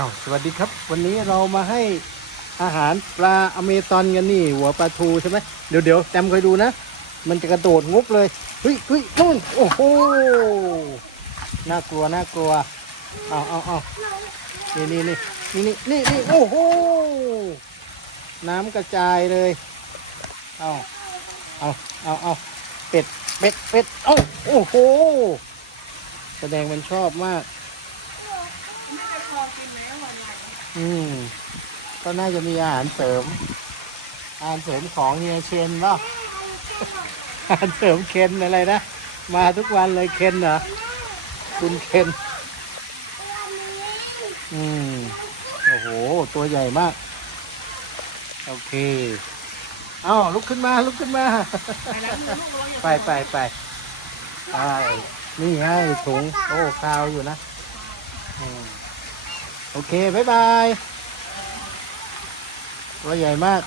อ้าวสวัสดีครับ วันนี้เรามาให้อาหารปลาอเมซอนกันนี่ หัวปลาทูใช่ไหมเดี๋ยวเดี๋ยวแจมคอยดูนะ มันจะกระโดดงุบเลยเฮ้ยเฮ้ยนู่นโอ้โหน่ากลัวน่ากลัวเอาเอาเอานี่นี่นี่นี่นี่นี่นี่โอ้โหน้ำกระจายเลยเอาเอาเอาเอาเป็ดเป็ดเป็ดเอ้าโอ้โหแสดงมันชอบมาก อืม ก็น่าจะมีอาหารเสริม อาหารเสริมของเฮียเชนเปล่าอาหารเสริมเคนอะไรนะ มาทุกวันเลยเคนเหรอ คุณเคน อืม โอ้โห ตัวใหญ่มาก โอเค เอ้าลุกขึ้นมา ลุกขึ้นมา ไปไปไปไปนี่ไงถุง โอ้ คาวอยู่นะ อืม โอเค บ๊ายบาย ตัวใหญ่มาก